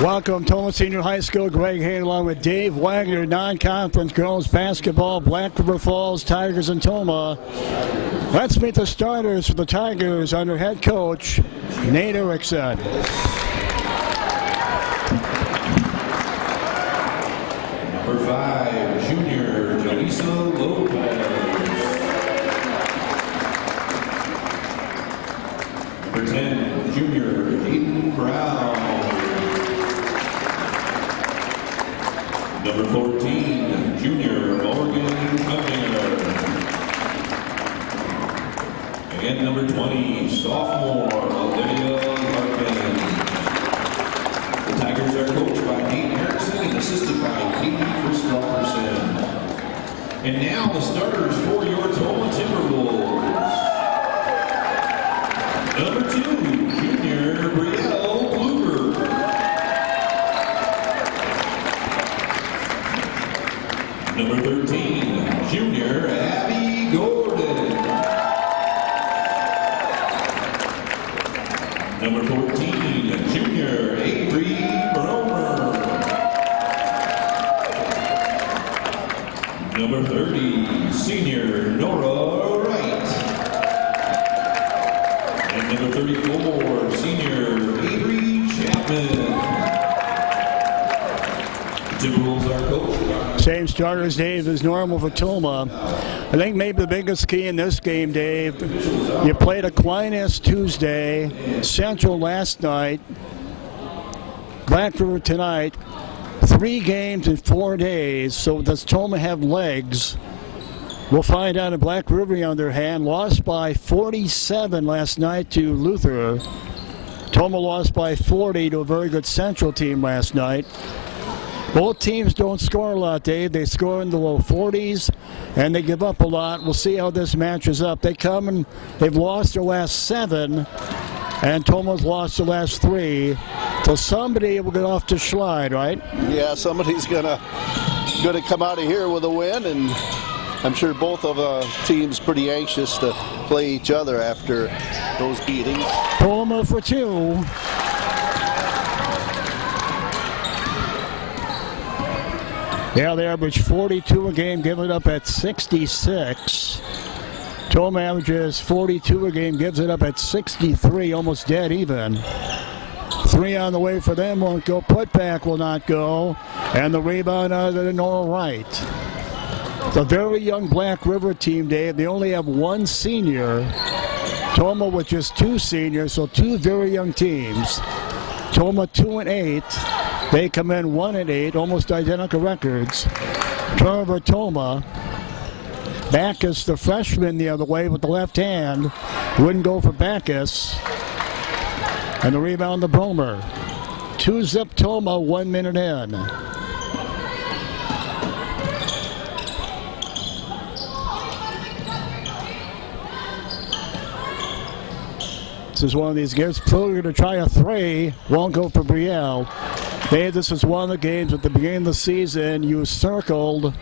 Welcome, Tomah Senior High School. Greg Hayden along with Dave Wagner, non-conference girls basketball, Black River Falls Tigers and Tomah. Let's meet the starters for the Tigers under head coach Nate Erickson. Number 5, junior Jalisha Lopez. Number 10, junior Hayden Brown. Number 14, junior Morgan Cunningham. And number 20, sophomore Olivia Larkin. The Tigers are coached by Nate Erickson and assisted by Katie Christopherson. And now the starters for your Tomah Timberwolves. Number 2, junior Brielle Kluger. Number 13, junior Abby Gordon. Number 14, junior Avery Bromer. Number 30, senior Nora Wright. And number 34, senior Avery Chapman. Timberwolves are coached. Same starters, Dave, as normal for Tomah. I think maybe the biggest key in this game, Dave, you played Aquinas Tuesday, Central last night, Black River tonight. 3 games in 4 days, so does Tomah have legs? We'll find out. In Black River, on their hand, lost by 47 last night to Luther. Tomah lost by 40 to a very good Central team last night. Both teams don't score a lot, Dave. They score in the low 40s, and they give up a lot. We'll see how this matches up. They come and they've lost their last 7, and Tomah's lost the last 3. So somebody will get off the slide, right? Yeah, somebody's gonna come out of here with a win, and I'm sure both of the teams pretty anxious to play each other after those beatings. Tomah for 2. Yeah, they average 42 a game, giving it up at 66. Tomah averages 42 a game, gives it up at 63, almost dead even. 3 on the way for them, won't go. Putback will not go. And the rebound out of the Nora Wright. It's a very young Black River team, Dave. They only have 1 senior. Tomah with just 2 seniors, so 2 very young teams. Tomah 2-8. They come in 1-8, almost identical records. Turnover Tomah. Backus, the freshman, the other way with the left hand. Wouldn't go for Backus. And the rebound to Bromer. 2-zip Tomah, 1 minute in. This is one of these games. Pruger to try a 3. Won't go for Brielle. Dave, this is one of the games at the beginning of the season you circled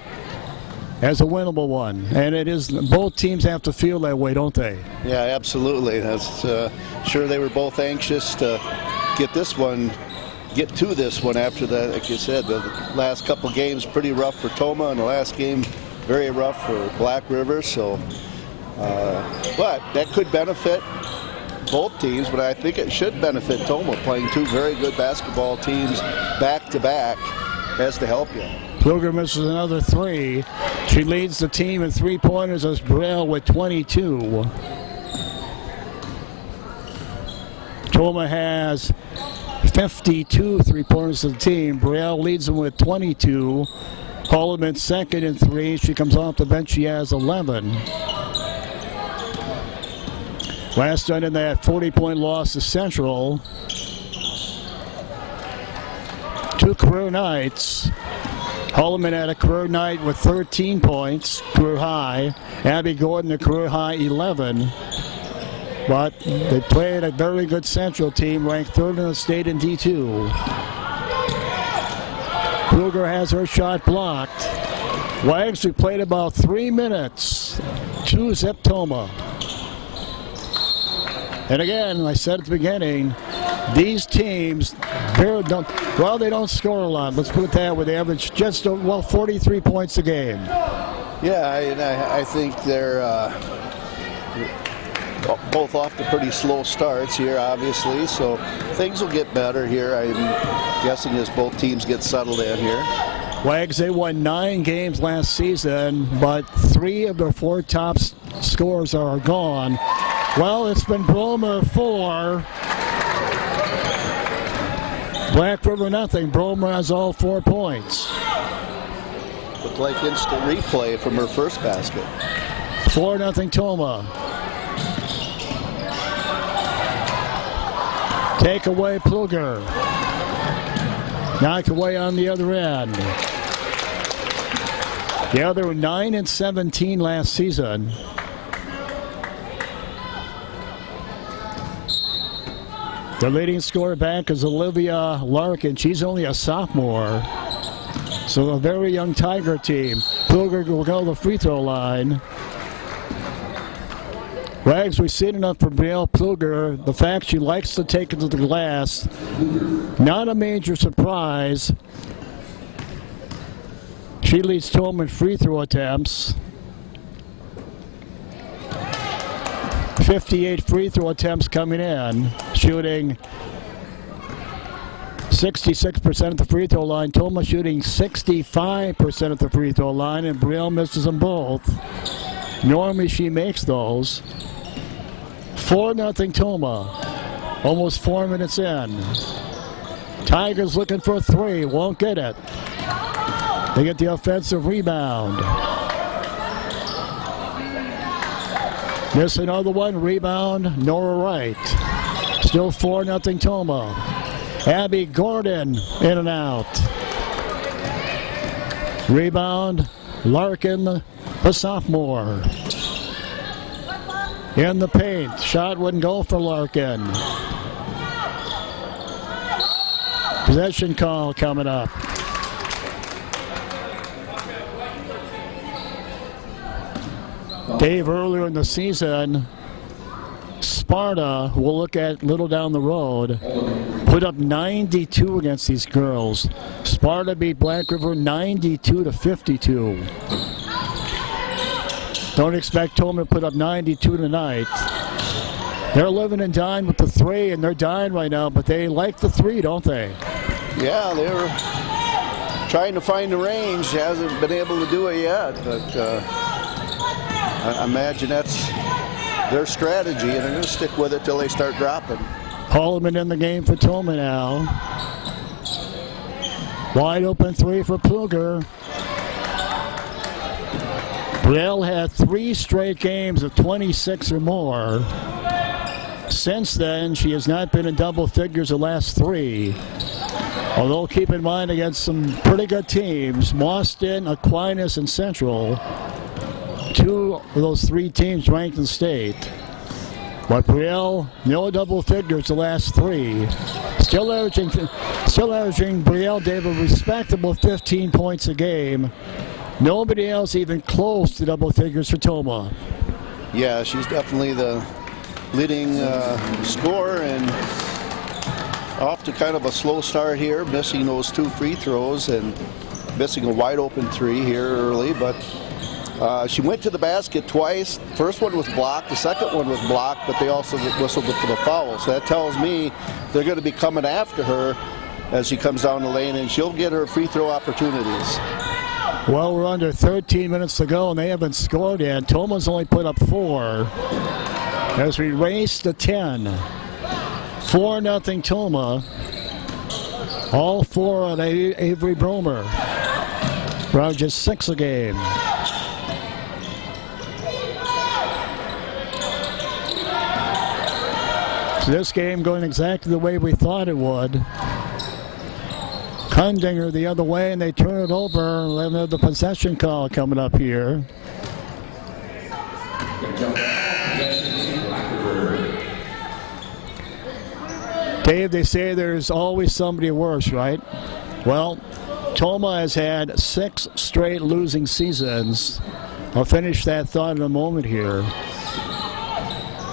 as a winnable one. And it is. Both teams have to feel that way, don't they? Yeah, absolutely. That's sure they were both anxious to get to this one after that. Like you said, the last couple games pretty rough for Tomah, and the last game very rough for Black River. So, but that could benefit both teams, but I think it should benefit Tomah. Playing 2 very good basketball teams back to back has to help you. Pruger misses another 3. She leads the team in 3-pointers as Brielle with 22. Tomah has 52 3-pointers to the team. Brielle leads them with 22. Holloman second in 3. She comes off the bench. She has 11. Last night in that 40-point loss to Central. 2 career nights. Holloman had a career night with 13 points, career high. Abby Gordon, a career high 11. But they played a very good Central team, ranked 3rd in the state in D2. Kruger has her shot blocked. Wags, who played about 3 minutes. 2-zip Tomah. And again, I said at the beginning, These teams, they don't score a lot. Let's put it that way. They average just, 43 points a game. Yeah, I think they're both off to pretty slow starts here, obviously. So things will get better here, I'm guessing, as both teams get settled in here. Wags, they won 9 games last season, but 3 of their 4 top scorers are gone. Well, it's been Bromer 4. Black River nothing. Bromer has all 4 points. Looked like instant replay from her first basket. 4-0 Tomah. Take away Pluger. Knocked away on the other end. Yeah, they were 9-17 last season. The leading scorer back is Olivia Larkin. She's only a sophomore. So a very young Tiger team. Pluger will go to the free throw line. Wags, we've seen enough from Brielle Pluger. The fact she likes to take it to the glass, not a major surprise. She leads Tomah in free throw attempts. 58 free throw attempts coming in, shooting 66% at the free throw line. Tomah shooting 65% at the free throw line, and Brielle misses them both. Normally she makes those. 4-0 Tomah. Almost 4 minutes in. Tigers looking for a 3. Won't get it. They get the offensive rebound. Miss another one. Rebound. Nora Wright. Still 4-0 Tomah. Abby Gordon in and out. Rebound. Larkin, a sophomore. In the paint. Shot wouldn't go for Larkin. Possession call coming up. Dave, earlier in the season, Sparta, we'll look at a little down the road, put up 92 against these girls. Sparta beat Black River 92-52. Don't expect Tomah to put up 92 tonight. They're living and dying with the 3, and they're dying right now, but they like the 3, don't they? Yeah, they were trying to find the range. Hasn't been able to do it yet, but I imagine that's their strategy, and they're going to stick with it till they start dropping. Holloman in the game for Tomah now. Wide open 3 for Pluger. Brielle had 3 straight games of 26 or more. Since then, she has not been in double figures the last 3. Although keep in mind, against some pretty good teams, Mauston, Aquinas, and Central, 2 of those 3 teams ranked in state. But Brielle, no double figures the last 3. Still averaging Brielle, Dave, a respectable 15 points a game. Nobody else even close to double figures for Tomah. Yeah, she's definitely the leading scorer, and off to kind of a slow start here, missing those 2 free throws and missing a wide open 3 here early, but she went to the basket twice. First one was blocked, the second one was blocked, but they also whistled for the foul. So that tells me they're going to be coming after her as she comes down the lane, and she'll get her free throw opportunities. Well, we're under 13 minutes to go, and they haven't scored yet. Tomah's only put up 4 as we race to 10. 4-0 Tomah. All 4 on Avery Bromer. Around just 6 a game. So this game going exactly the way we thought it would. Hundinger the other way, and they turn it over. And they have the possession call coming up here. Dave, they say there's always somebody worse, right? Well, Tomah has had 6 straight losing seasons. I'll finish that thought in a moment here.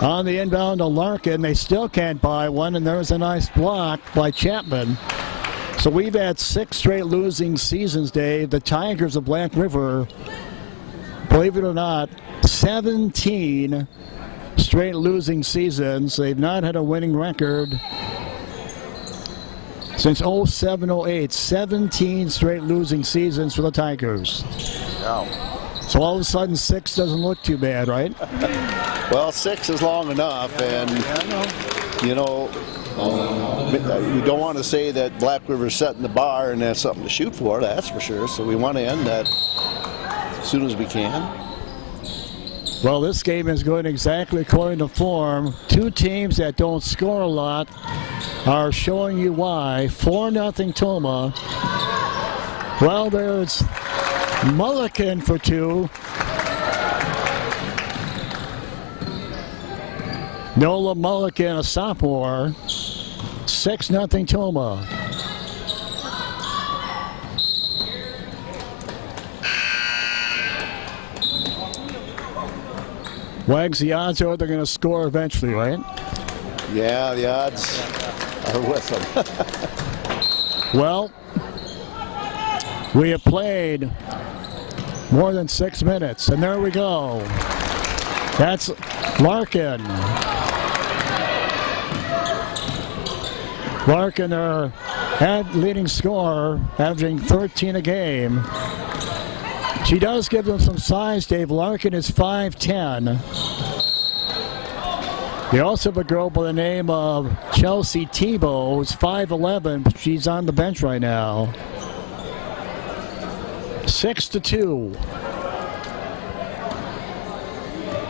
On the inbound to Larkin, they still can't buy one, and there's a nice block by Chapman. So we've had 6 straight losing seasons, Dave. The Tigers of Black River, believe it or not, 17 straight losing seasons. They've not had a winning record since 07-08. 17 straight losing seasons for the Tigers. Wow. So all of a sudden 6 doesn't look too bad, right? Well, 6 is long enough, and you know, we don't want to say that Black River's setting the bar and that's something to shoot for, that's for sure. So we want to end that as soon as we can. Well, this game is going exactly according to form. 2 teams that don't score a lot are showing you why. 4-0 Tomah. Well, there's Mulligan for 2. Nola Mulligan, a sophomore. 6-0 Tomah. Wags, the odds are they're going to score eventually, right? Yeah, the odds are with them. Well, we have played more than 6 minutes, and there we go. That's Larkin. Larkin, their leading scorer, averaging 13 a game. She does give them some size, Dave. Larkin is 5'10". They also have a girl by the name of Chelsea Tebow, who's 5'11", but she's on the bench right now. 6-2.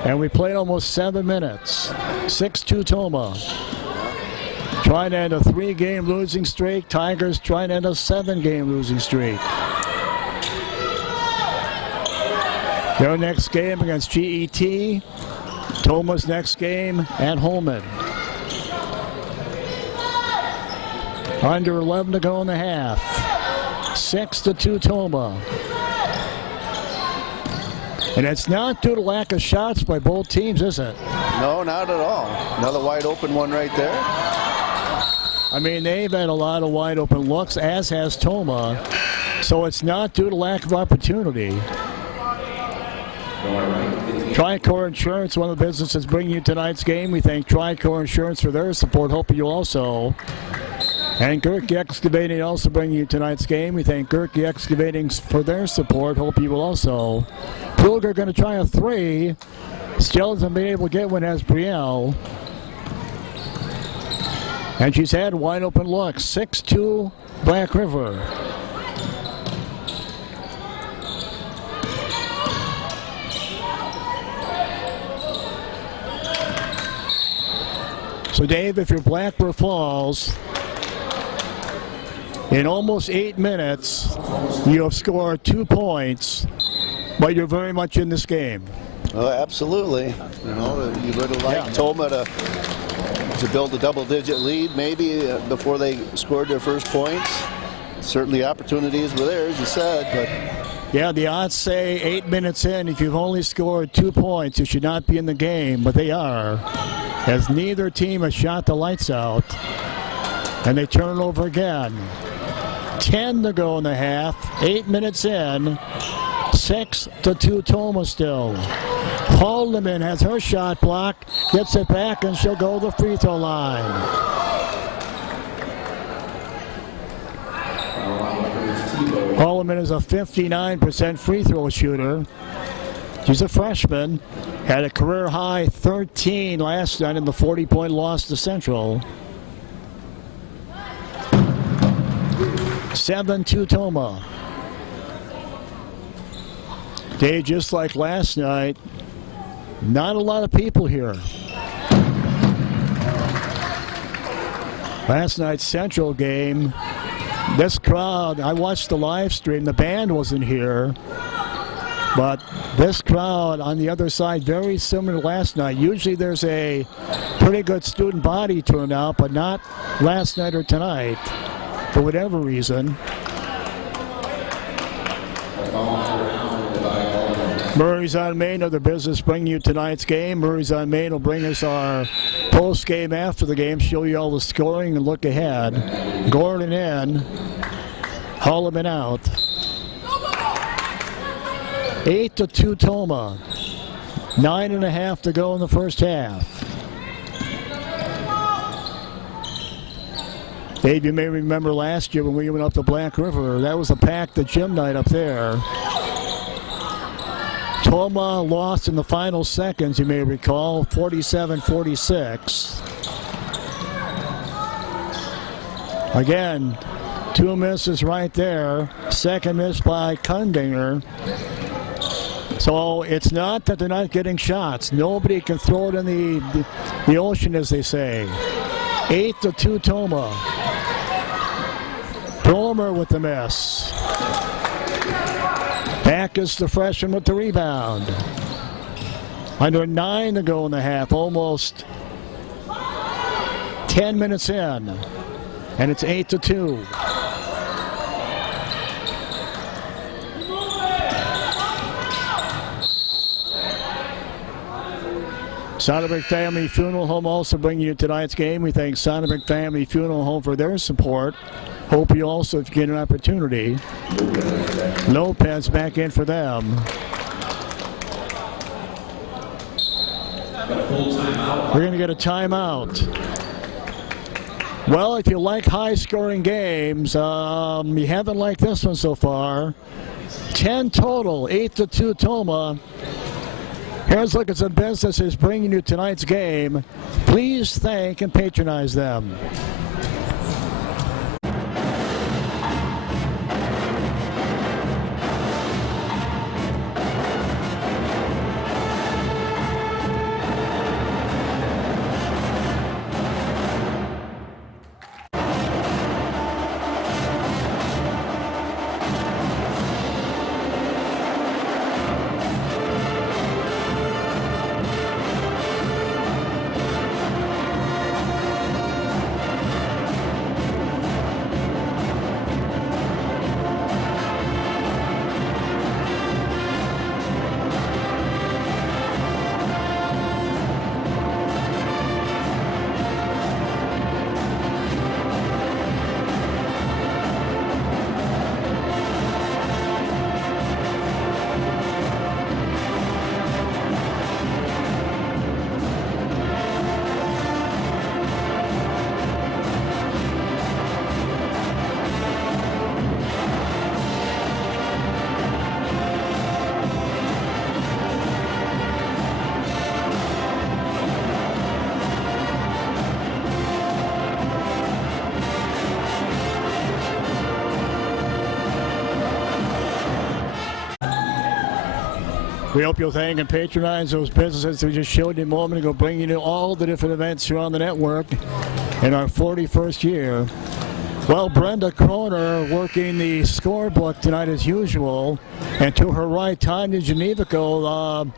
And we played almost 7 minutes. 6-2 Tomah. Trying to end a 3-game losing streak. Tigers trying to end a 7-game losing streak. Their next game against GET. Tomah's next game at Holman. Under 11 to go in the half. 6-2 Tomah. And it's not due to lack of shots by both teams, is it? No, not at all. Another wide open one right there. I mean, they've had a lot of wide open looks, as has Tomah. So it's not due to lack of opportunity. Tricor Insurance, one of the businesses bringing you tonight's game. We thank Tricor Insurance for their support. Hope you also. And Gerke Excavating also bringing you tonight's game. We thank Gerke Excavating for their support. Hope you will also. Kruger going to try a 3. Still hasn't been able to get one as Brielle. And she's had wide open looks. 6-2 Black River. So Dave, if you're Blackbird Falls, in almost 8 minutes, you have scored 2 points, but you're very much in this game. Oh, absolutely. You know, you would have liked Tomah to build a double-digit lead maybe before they scored their first points. Certainly opportunities were there, as you said, but yeah, the odds say 8 minutes in, if you've only scored 2 points, you should not be in the game, but they are, as neither team has shot the lights out. And they turn it over again. 10 to go in the half, 8 minutes in, 6-2 Tomah still. Haldeman has her shot blocked, gets it back, and she'll go to the free throw line. Haldeman is a 59% free throw shooter. She's a freshman. Had a career high 13 last night in the 40-point loss to Central. 7-2 Tomah. Dave, just like last night, not a lot of people here. Last night's Central game, this crowd, I watched the live stream, the band wasn't here, but this crowd on the other side, very similar to last night. Usually there's a pretty good student body turnout, but not last night or tonight, for whatever reason. Murray's on Main, other business bringing you tonight's game. Murray's on Main will bring us our post game after the game, show you all the scoring and look ahead. Gordon in, Holloman out. 8-2 Tomah. 9.5 to go in the first half. Dave, you may remember last year when we went up to Black River, that was a packed gym night up there. Tomah lost in the final seconds, you may recall, 47-46. Again, 2 misses right there. Second miss by Kundinger. So it's not that they're not getting shots. Nobody can throw it in the ocean, as they say. 8-2 Tomah. Bromer with the miss. Backus, the freshman, with the rebound. Under 9 to go in the half. Almost 10 minutes in. And it's 8-2. Soderberg Family Funeral Home also bringing you tonight's game. We thank Soderberg Family Funeral Home for their support. Hope you also, if you get an opportunity. Lopez back in for them. We're going to get a timeout. Well, if you like high-scoring games, you haven't liked this one so far. 10 total, 8-2 Tomah. Here's a look at some businesses bringing you tonight's game. Please thank and patronize them. We hope you'll thank and patronize those businesses we just showed you a moment ago, bringing you all the different events around the network in our 41st year. Well, Brenda Kroner working the scorebook tonight as usual. And to her right, Tanya Genevico.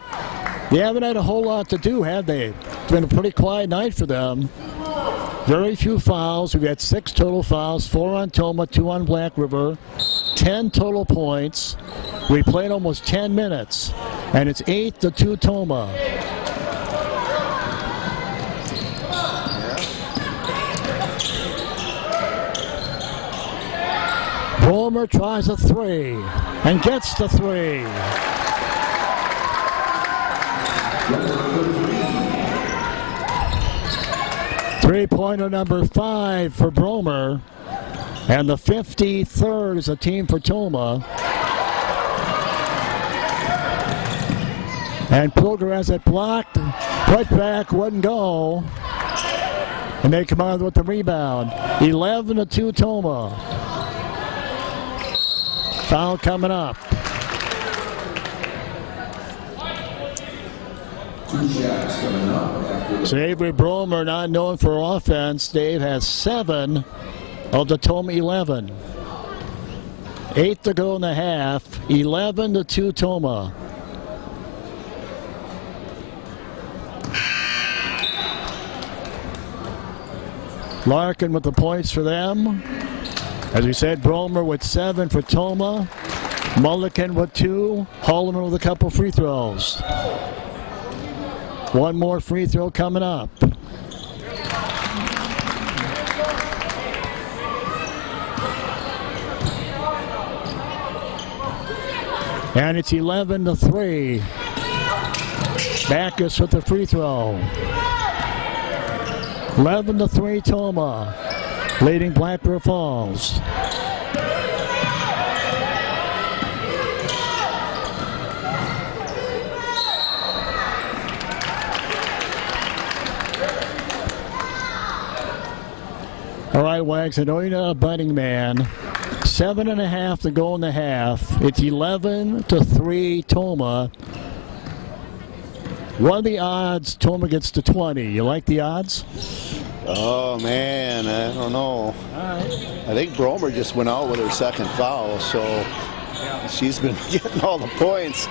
They haven't had a whole lot to do, have they? It's been a pretty quiet night for them. Very few fouls. We've had 6 total fouls, 4 on Tomah, 2 on Black River, 10 total points. We played almost 10 minutes, and it's 8-2 Tomah. Bromer tries a 3 and gets the 3. Three-pointer number 5 for Bromer, and the 53rd is a team for Tomah. And Pilger has it blocked, put back, wouldn't go. And they come out with the rebound. 11-2 Tomah. Foul coming up. 2 shots coming up. So Avery Bromer, not known for offense. Dave has 7 of the Tomah 11. 8 to go in the half. 11-2 Tomah. Larkin with the points for them. As we said, Bromer with 7 for Tomah. Mulligan with 2. Holloman with a couple free throws. One more free throw coming up. And it's 11-3. Backus with the free throw. 11-3 Tomah, leading Black River Falls. All right, Wags, I know you're not a betting man. 7.5 to go in the half. It's 11-3 Tomah. What are the odds Tomah gets to 20? You like the odds? Oh, man, I don't know. All right. I think Bromer just went out with her second foul, so she's been getting all the points.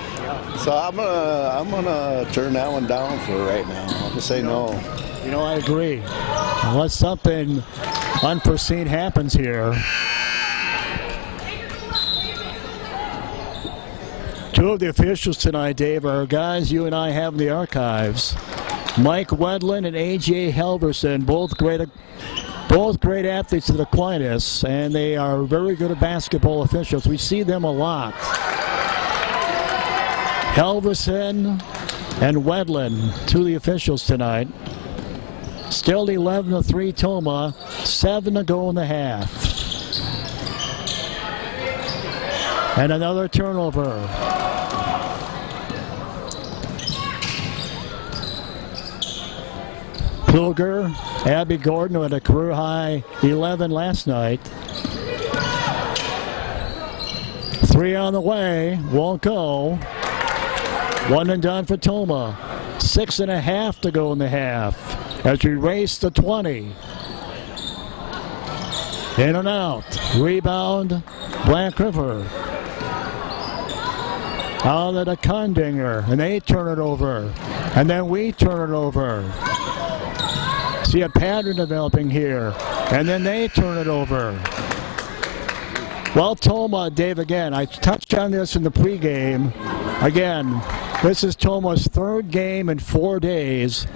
So I'm gonna turn that one down for right now. I'm gonna say no. You know, I agree. Unless something unforeseen happens here. Two of the officials tonight, Dave, are guys you and I have in the archives. Mike Wedlin and A.J. Halverson, both great athletes of the Aquinas, and they are very good at basketball officials. We see them a lot. Halverson and Wedlin, two of the officials tonight. Still 11-3 Tomah, 7 to go in the half. And another turnover. Kluger, Abby Gordon with a career high 11 last night. 3 on the way, won't go. 1 and done for Tomah. 6.5 to go in the half as we race to 20. In and out. Rebound, Black River. Out of the Condinger, and they turn it over. And then we turn it over. See a pattern developing here. And then they turn it over. Well, Tomah, Dave, again, I touched on this in the pregame. Again, this is Tomah's 3rd game in 4 days.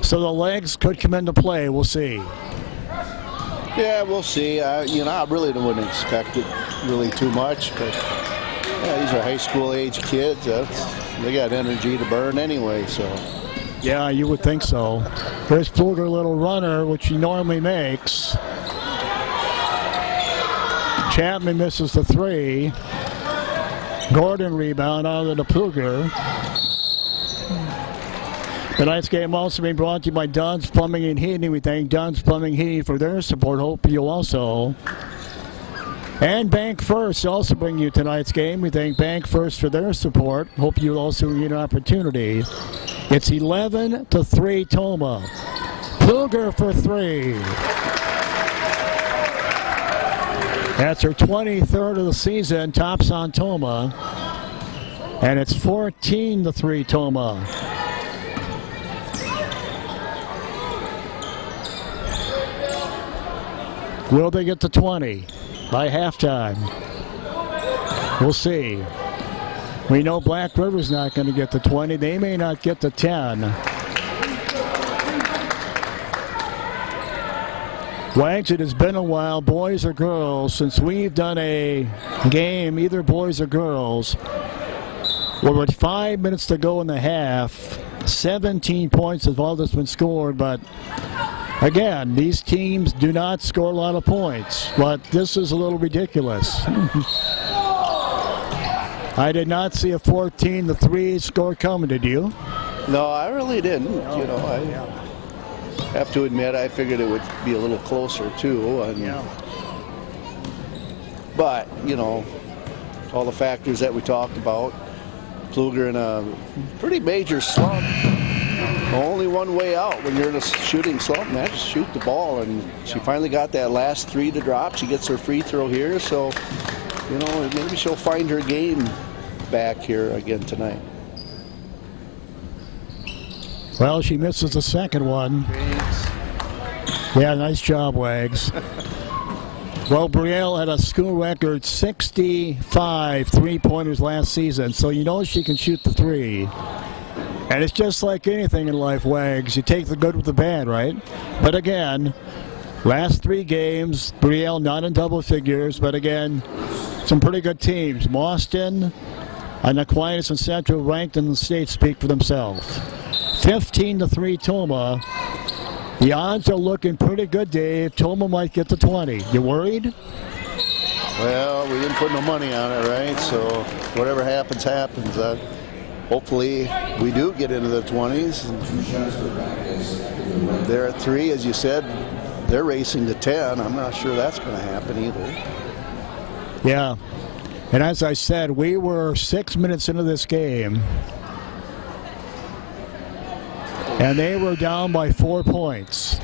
So the legs could come into play. We'll see. Yeah, we'll see. I really wouldn't expect it really too much, but yeah, these are high school age kids. They got energy to burn anyway, so. Yeah, you would think so. Here's Pfluger, little runner, which he normally makes. Chapman misses the 3. Gordon rebound out of the Pfluger. Tonight's game also being brought to you by Dunn's Plumbing and Heating. We thank Dunn's Plumbing and Heating for their support. Hope you also. And Bank First also bring you tonight's game. We thank Bank First for their support. Hope you also get an opportunity. It's 11-3 Tomah. Pfluger for 3. That's her 23rd of the season. Tops on Tomah. And it's 14-3 Tomah. Will they get to 20 by halftime? We'll see. We know Black River's not going to get to 20. They may not get to 10. Wags, it has been a while, boys or girls, since we've done a game, either boys or girls. Well, with 5 minutes to go in the half, 17 points have all that's been scored, but again, these teams do not score a lot of points, but this is a little ridiculous. I did not see a 14-3 score coming, did you? No, I really didn't. I have to admit, I figured it would be a little closer too. And, but, all the factors that we talked about, Pfluger in a pretty major slump. Only one way out when you're in a shooting slump, man, just shoot the ball. And she finally got that last 3 to drop. She gets her free throw here, so maybe she'll find her game back here again tonight. Well, she misses the second one. Thanks. Yeah, nice job, Wags. Well, Brielle had a school record 65 three-pointers last season, so you know she can shoot the three. And it's just like anything in life, Wags. You take the good with the bad, right? But again, last 3 games, Brielle not in double figures, but again, some pretty good teams. Boston and Aquinas and Central ranked in the state speak for themselves. 15-3 Tomah. The odds are looking pretty good, Dave. Tomah might get to 20. You worried? Well, we didn't put no money on it, right? So whatever happens, happens. Hopefully we do get into the 20s. They're at 3, as you said. They're racing to 10. I'm not sure that's going to happen either. Yeah. And as I said, we were 6 minutes into this game. And they were down by 4 points.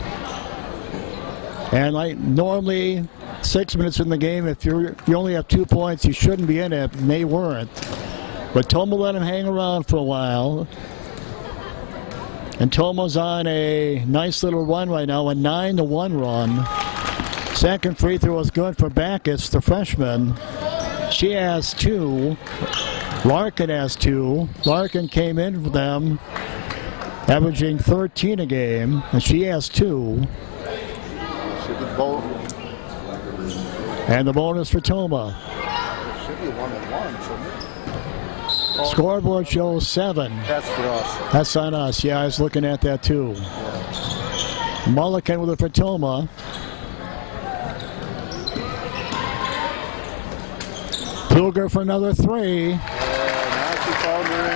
And like normally, 6 minutes in the game, if you only have 2 points, you shouldn't be in it, and they weren't. But Tomah let them hang around for a while. And Tomah's on a nice little run right now, a 9-1 run. Second free throw is good for Backus, the freshman. She has 2. Larkin has 2. Larkin came in for them, averaging 13 a game, and she has 2. And the bonus for Tomah. Should be 1-1, shouldn't it? Scoreboard shows 7. That's for us. That's on us. Yeah, I was looking at that too. Mulligan with it for Tomah. Pluger for another 3. Now she found the range.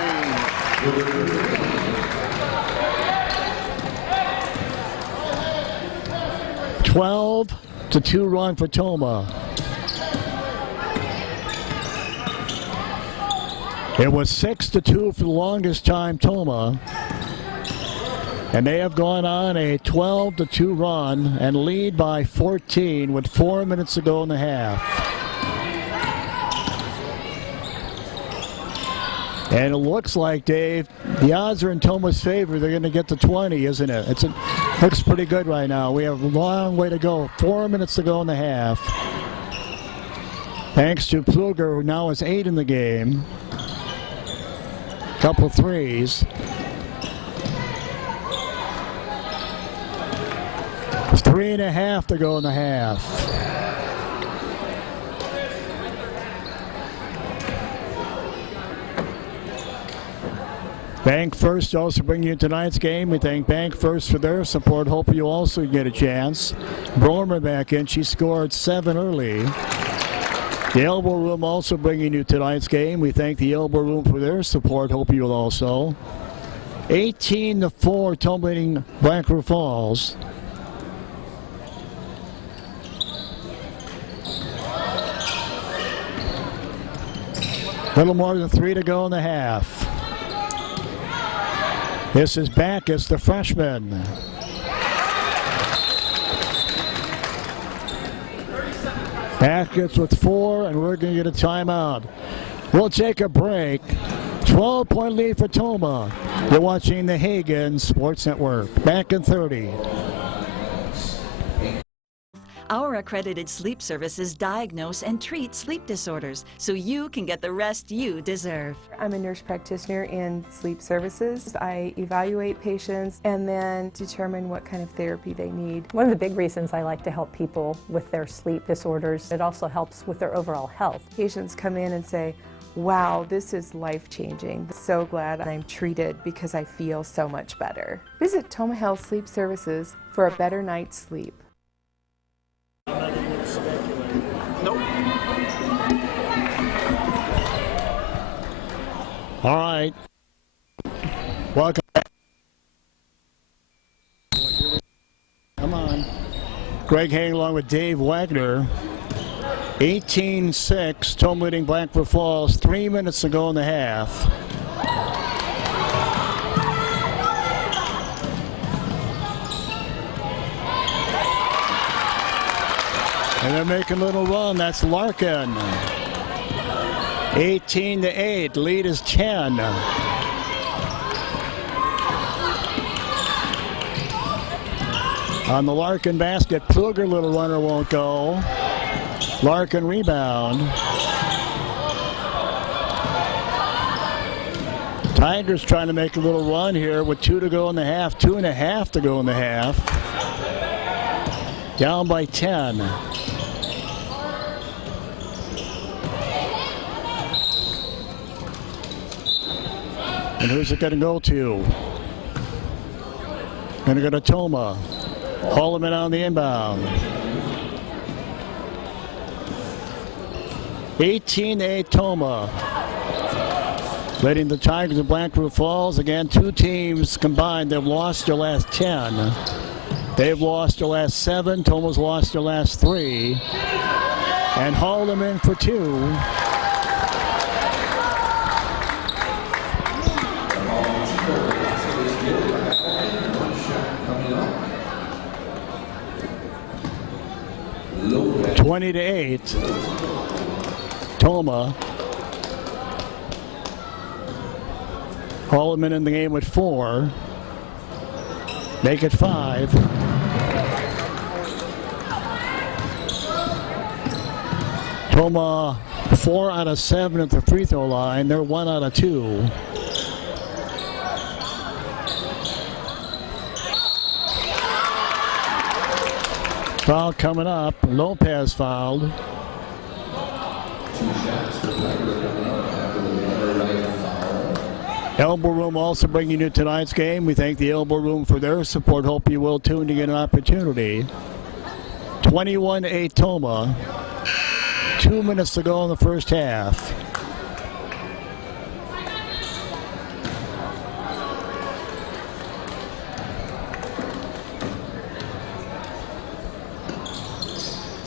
12-2 run for Tomah. It was 6-2 for the longest time, Tomah. And they have gone on a 12-2 run and lead by 14 with 4 minutes to go in the half. And it looks like, Dave, the odds are in Tomah's favor. They're going to get to 20, isn't it? Looks pretty good right now. We have a long way to go. 4 minutes to go in the half. Thanks to Pluger, who now has 8 in the game. Couple threes. It's 3.5 to go in the half. Bank First also bringing you tonight's game. We thank Bank First for their support. Hope you also get a chance. Bromer back in. She scored 7 early. The Elbow Room also bringing you tonight's game. We thank the Elbow Room for their support. Hope you will also. 18-4, tumbling Blackford Falls. Little more than 3 to go in the half. This is Backus, the freshman. Backus with 4, and we're going to get a timeout. We'll take a break. 12-point lead for Tomah. You're watching the Hagen Sports Network. Back in 30. Our accredited sleep services diagnose and treat sleep disorders so you can get the rest you deserve. I'm a nurse practitioner in sleep services. I evaluate patients and then determine what kind of therapy they need. One of the big reasons I like to help people with their sleep disorders, it also helps with their overall health. Patients come in and say, wow, this is life-changing. So glad I'm treated because I feel so much better. Visit Tomah Health Sleep Services for a better night's sleep. All right. Welcome back. Come on. Greg Hagen along with Dave Wagner. 18-6, Tomah leading Blackford Falls. 3 minutes to go in the half. And they're making a little run. That's Larkin. 18-8. Lead is 10. On the Larkin basket, Pluger, little runner, won't go. Larkin rebound. Tigers trying to make a little run here with 2 to go in the half, 2.5 to go in the half. Down by 10. And who's it going to go to? Going to go to Tomah. Holloman on the inbound. 18-8 Tomah. Leading the Tigers of Black Roof Falls. Again, 2 teams combined. They've lost their last 10. They've lost their last 7. Tomah's lost their last 3. And Holloman for 2. $20 to 8. Tomah. Holloman in the game with 4. Make it 5. Tomah 4 out of 7 at the free throw line. They're 1 out of 2. Foul coming up. Lopez fouled. Elbow Room also bringing you tonight's game. We thank the Elbow Room for their support. Hope you will tune to get an opportunity. 21-8 Tomah. 2 minutes to go in the first half.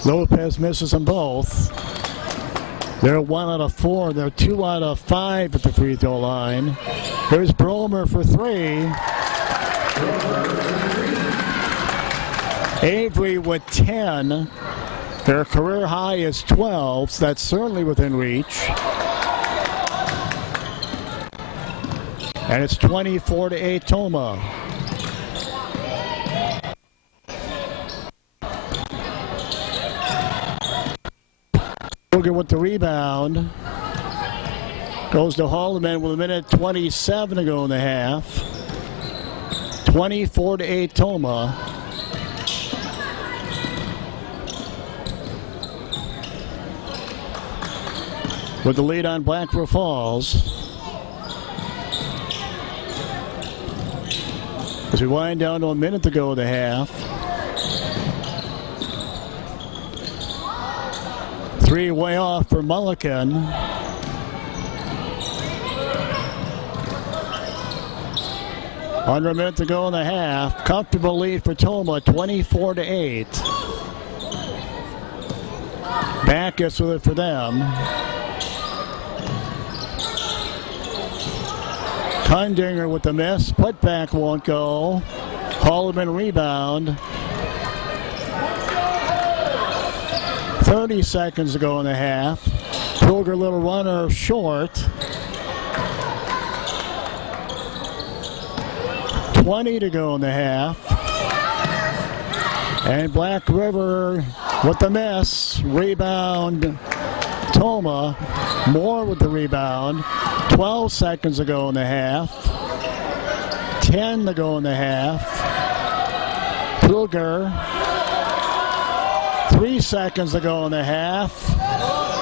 Lopez misses them both. They're 1 out of 4. They're 2 out of 5 at the free throw line. Here's Bromer for 3. Avery with 10. Their career high is 12, so that's certainly within reach. And it's 24 to 8 Tomah. With the rebound. Goes to Holloman with 1:27 to go in the half. 24 to 8 Tomah. With the lead on Black Roof Falls. As we wind down to 1 minute to go in the half. 3 way off for Mulligan. Under a minute to go in the half. Comfortable lead for Tomah, 24 to 8. Backus with it for them. Kundinger with the miss. Putback won't go. Holloman rebound. 30 seconds to go in the half. Pilger little runner short. 20 to go in the half. And Black River with the miss. Rebound Tomah. Moore with the rebound. 12 seconds to go in the half. 10 to go in the half. Pilger. 3 seconds to go in the half.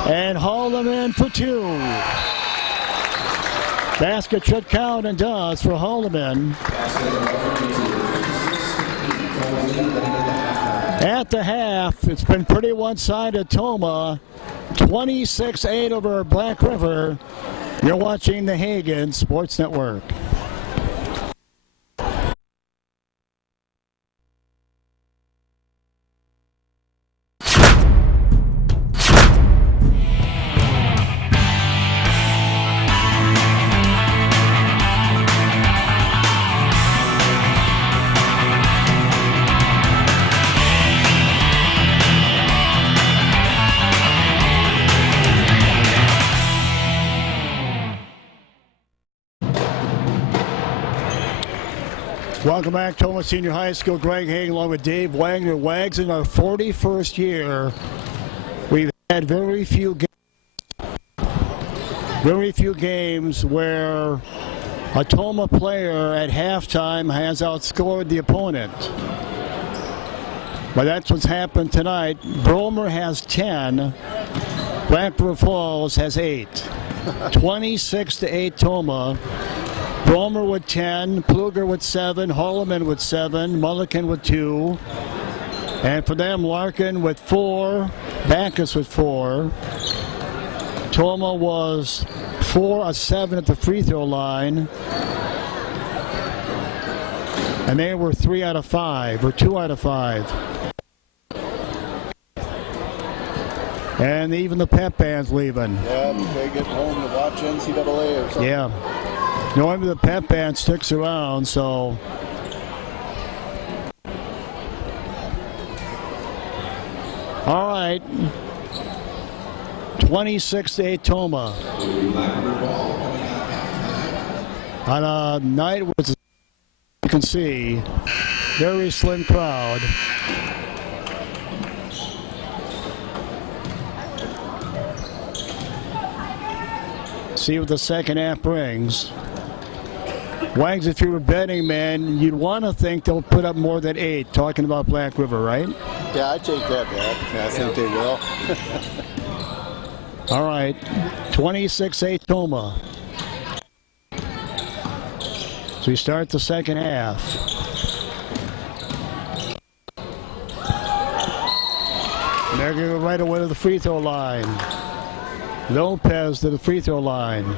And Holloman for 2. Basket should count and does for Holloman. At the half, it's been pretty one-sided. Tomah, 26-8 over Black River. You're watching the Hagen Sports Network. Welcome back, Tomah Senior High School. Greg Hagen along with Dave Wagner. Wags in our 41st year. We've had very few games where a Tomah player at halftime has outscored the opponent. But that's what's happened tonight. Bromer has 10. Black River Falls has 8. 26-8 Tomah. Bromer with 10, Pluger with 7, Holloman with 7, Mulliken with 2. And for them, Larkin with 4, Backus with 4. Tomah was 4 of 7 at the free throw line. And they were 3 out of 5, or 2 out of 5. And even the pep band's leaving. Yeah, they get home to watch NCAA or something. Yeah. Normally the pep band sticks around, so. All right. 26-8 Tomah. On a night with, you can see, very slim crowd. See what the second half brings. Wags, if you were betting, man, you'd want to think they'll put up more than 8, talking about Black River, right? Yeah, I take that bet. I think they will. All right, 26-8 Tomah. So we start the second half. And they're going to go right away to the free throw line. Lopez to the free throw line.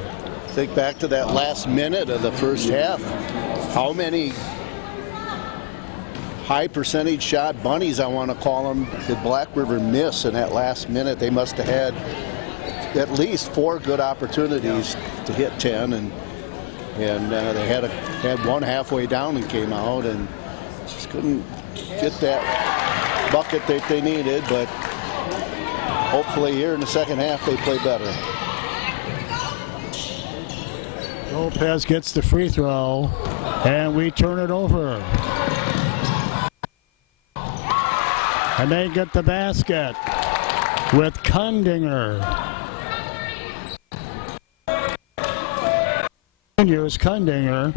Think back to that last minute of the first half. How many high percentage shot bunnies, I want to call them, did Black River miss in that last minute? They must have had at least 4 good opportunities to hit 10, and they had one halfway down and came out and just couldn't get that bucket that they needed. But hopefully here in the second half they play better. Lopez gets the free throw, and we turn it over. And they get the basket with Kundinger. Here's Kundinger.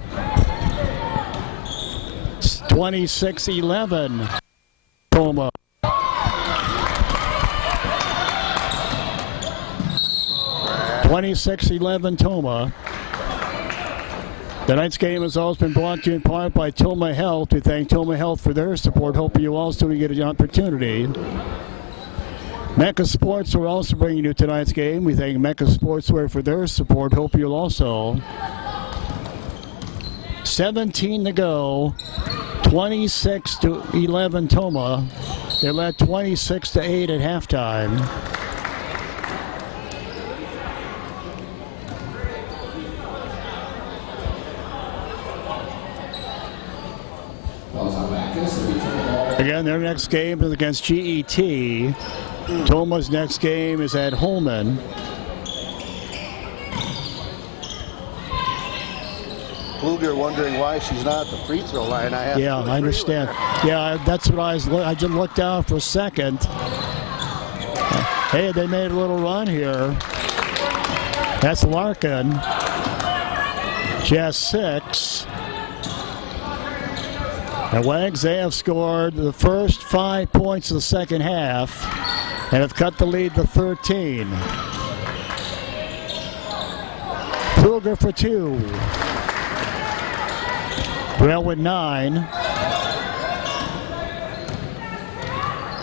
26-11. Tomah. (26-11) Tomah. Tonight's game has also been brought to you in part by Tomah Health. We thank Tomah Health for their support. Hope you also get an opportunity. Mecca Sportswear also bringing you tonight's game. We thank Mecca Sportswear for their support. Hope you'll also. 17 to go. 26-11 Tomah. They led 26-8 at halftime. Again, their next game is against GET. Tomah's next game is at Holman. Pluger wondering why she's not at the free throw line. I understand. Yeah, that's what I just looked down for a second. Hey, they made a little run here. That's Larkin. She has 6. And Wags, they have scored the first 5 points of the second half and have cut the lead to 13. Pluger for 2. Well with 9.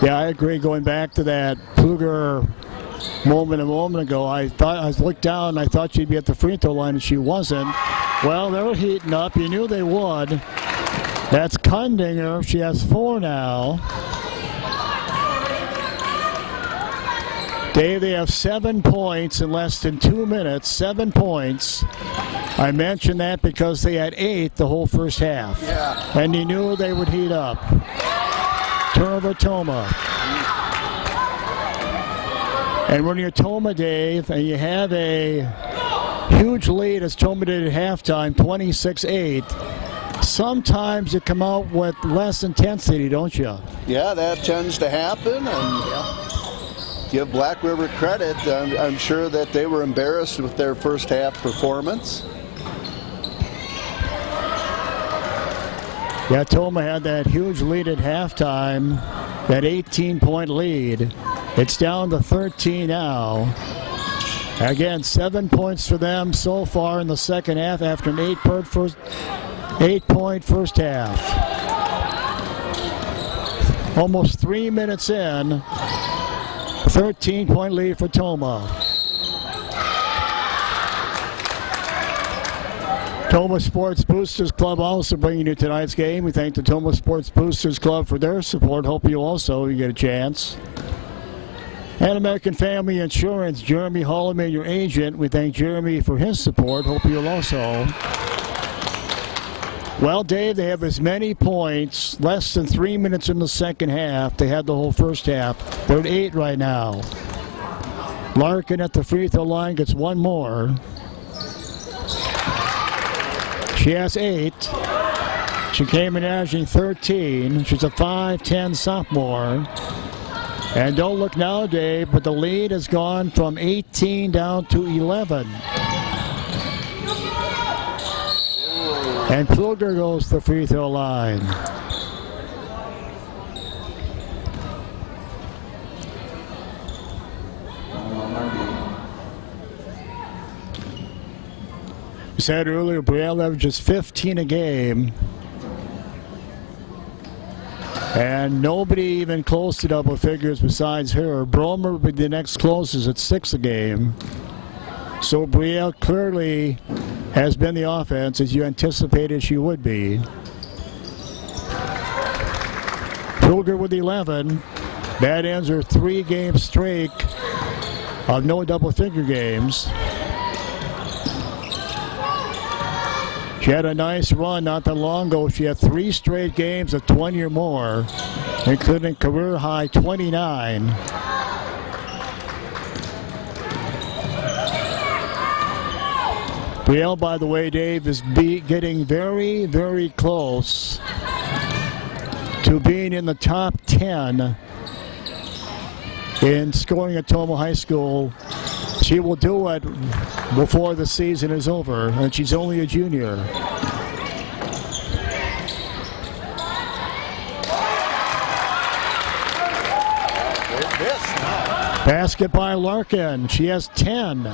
Yeah, I agree. Going back to that Pluger moment a moment ago, I looked down and I thought she'd be at the free throw line and she wasn't. Well, they're heating up. You knew they would. That's Kundinger. She has 4 now. Dave, they have 7 points in less than 2 minutes. 7 points. I mentioned that because they had 8 the whole first half. Yeah. And you knew they would heat up. Turnover Tomah. And when you're Tomah, Dave, and you have a huge lead as Tomah did at halftime, 26-8, sometimes you come out with less intensity, don't you? Yeah, that tends to happen, and give Black River credit. I'm sure that they were embarrassed with their first half performance. Yeah, Tomah had that huge lead at halftime, that 18-point lead. It's down to 13 now. Again, 7 points for them so far in the second half after an 8-point first half. Almost 3 minutes in, 13-point lead for Tomah. Tomah Sports Boosters Club also bringing you tonight's game. We thank the Tomah Sports Boosters Club for their support. Hope you get a chance. And American Family Insurance, Jeremy Holloman, your agent. We thank Jeremy for his support. Hope you'll also. Well, Dave, they have as many points, less than 3 minutes in the second half. They had the whole first half. They're at 8 right now. Larkin at the free throw line gets one more. She has 8. She came in averaging 13. She's a 5'10 sophomore. And don't look now, Dave, but the lead has gone from 18 down to 11. And Pluger goes to the free throw line. We said earlier, Brielle averages 15 a game. And nobody even close to double figures besides her. Bromer would be the next closest at 6 a game. So Brielle clearly has been the offense as you anticipated she would be. Pilger with 11. That ends her 3-game streak of no double-figure games. She had a nice run not that long ago. She had 3 straight games of 20 or more, including career-high 29. Brielle, by the way, Dave, is getting very, very close to being in the top 10 in scoring at Tomah High School. She will do it before the season is over, and she's only a junior. Basket by Larkin. She has 10.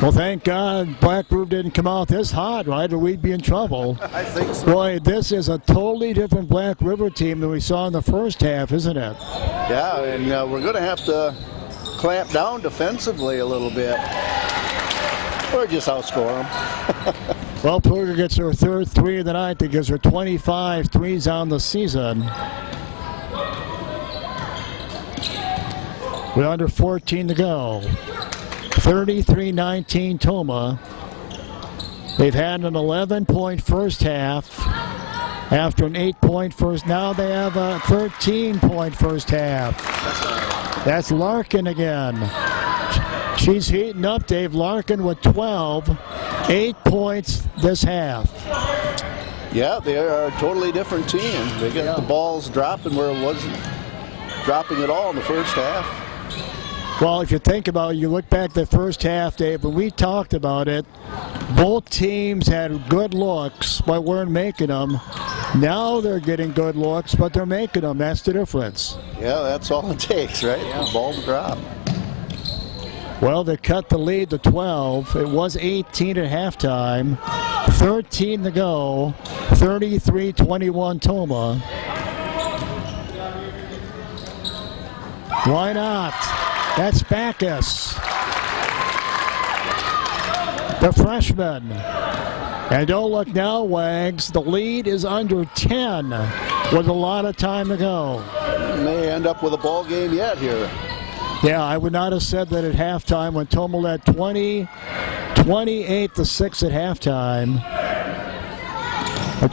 Well, thank God Black River didn't come out this hot, right? Or we'd be in trouble. I think so. Boy, this is a totally different Black River team than we saw in the first half, isn't it? Yeah, and we're going to have to clamp down defensively a little bit. Or just outscore them. Well, Pluger gets her third 3 of the night. That gives her 25 threes on the season. We're under 14 to go. 33-19 Tomah. They've had an 11-point first half after an 8-point first. Now they have a 13-point first half. That's Larkin again. She's heating up, Dave. Larkin with 12, 8 points this half. Yeah, they are a totally different team. They get the balls dropping where it wasn't dropping at all in the first half. Well, if you think about it, you look back the first half, Dave, when we talked about it, both teams had good looks, but weren't making them. Now they're getting good looks, but they're making them. That's the difference. Yeah, that's all it takes, right? Yeah. Ball to drop. Well, they cut the lead to 12. It was 18 at halftime. 13 to go. 33-21 Tomah. Why not? That's Backus, the freshman. And don't look now, Wags. The lead is under 10 with a lot of time to go. May end up with a ball game yet here. Yeah, I would not have said that at halftime when Tomah led 28-6 at halftime. Or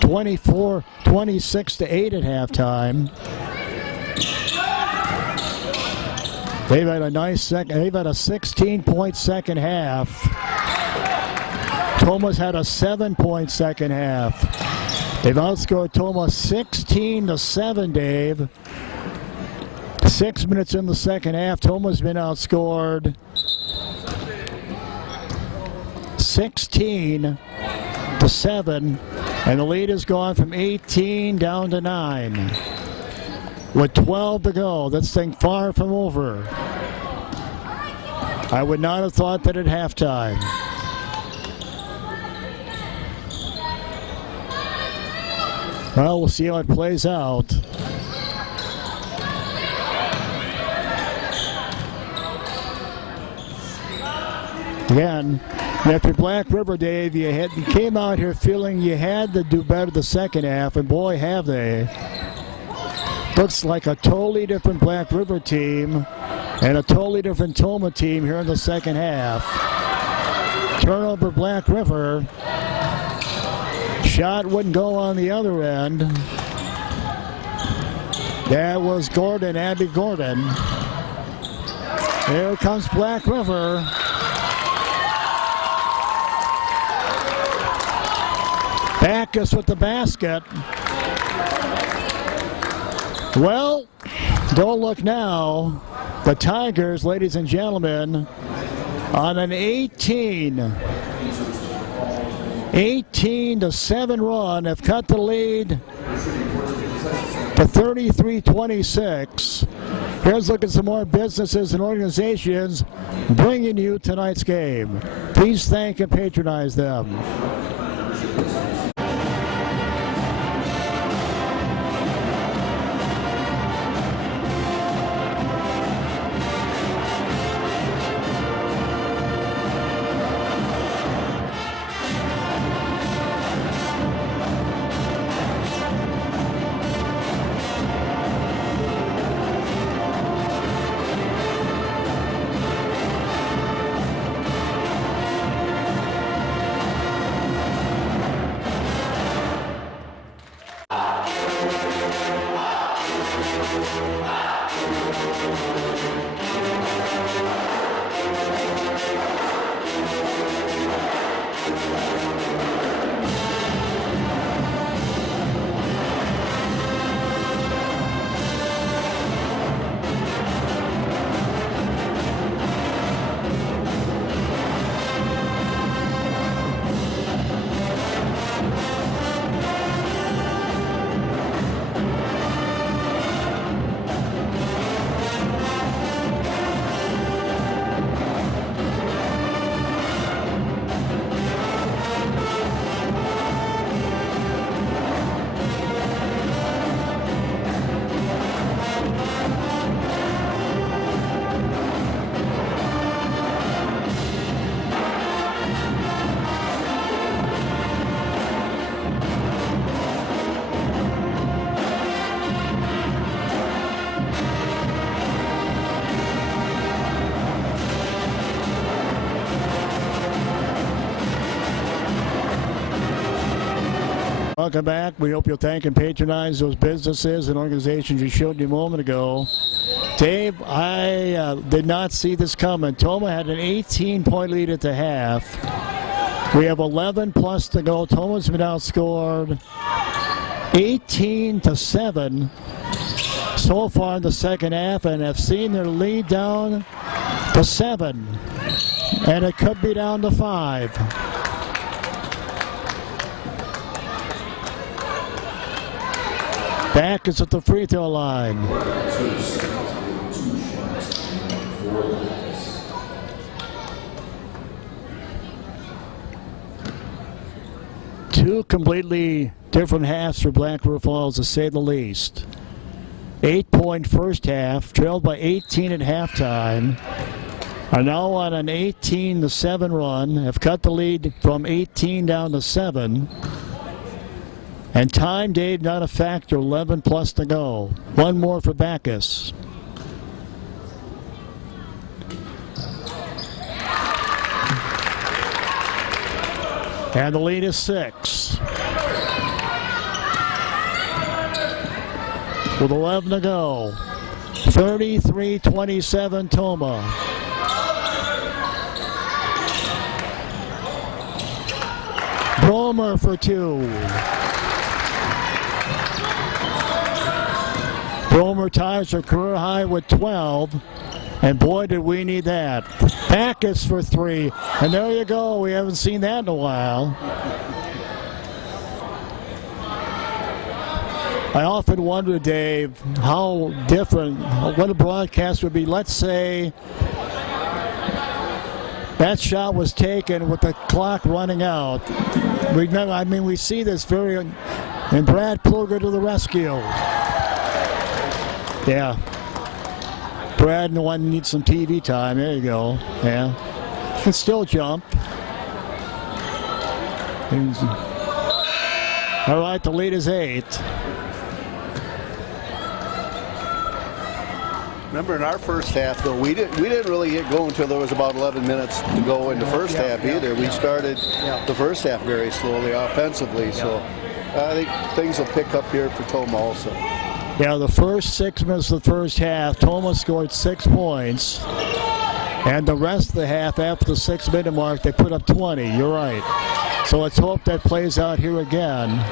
26-8 at halftime. They've had a nice second. They've had a 16-point second half. Tomah's had a 7-point second half. They've outscored Tomah 16-7, Dave. 6 minutes in the second half. Tomah's been outscored 16-7, and the lead has gone from 18 down to 9. With 12 to go, this thing far from over. I would not have thought that at halftime. Well, we'll see how it plays out. Again, after Black River, Dave, you came out here feeling you had to do better the second half, and boy, have they. Looks like a totally different Black River team and a totally different Tomah team here in the second half. Turnover, Black River. Shot wouldn't go on the other end. That was Gordon, Abby Gordon. Here comes Black River. Backus with the basket. Well, don't look now. The Tigers, ladies and gentlemen, on an 18-7 run, have cut the lead to 33-26. Here's looking at some more businesses and organizations bringing you tonight's game. Please thank and patronize them. Welcome back. We hope you'll thank and patronize those businesses and organizations you showed you a moment ago. Dave, I did not see this coming. Tomah had an 18-point lead at the half. We have 11 plus to go. Tomah's been outscored 18-7 so far in the second half, and have seen their lead down to 7, and it could be down to 5. Backus at the free throw line. Two completely different halves for Black River Falls, to say the least. 8-point first half, trailed by 18 at halftime. Are now on an 18-7 run, have cut the lead from 18 down to 7. And time, Dave, not a factor. 11 plus to go. One more for Backus. And the lead is 6. With 11 to go. 33-27 Tomah. Bromer for 2. Bromer ties her career high with 12. And boy, did we need that. Backus for 3. And there you go. We haven't seen that in a while. I often wonder, Dave, how different, what a broadcast would be. Let's say that shot was taken with the clock running out. Remember, I mean, we see this very, and Brad Pluger to the rescue. Yeah. Brad and one needs some TV time. There you go. Yeah. Can still jump. All right, the lead is 8. Remember in our first half, though, we didn't really get going until there was about 11 minutes to go in the first half either. We started the first half very slowly offensively, so I think things will pick up here for Tomah also. Yeah, the first 6 minutes of the first half, Tomah scored 6 points. And the rest of the half, after the 6-minute mark, they put up 20. You're right. So let's hope that plays out here again.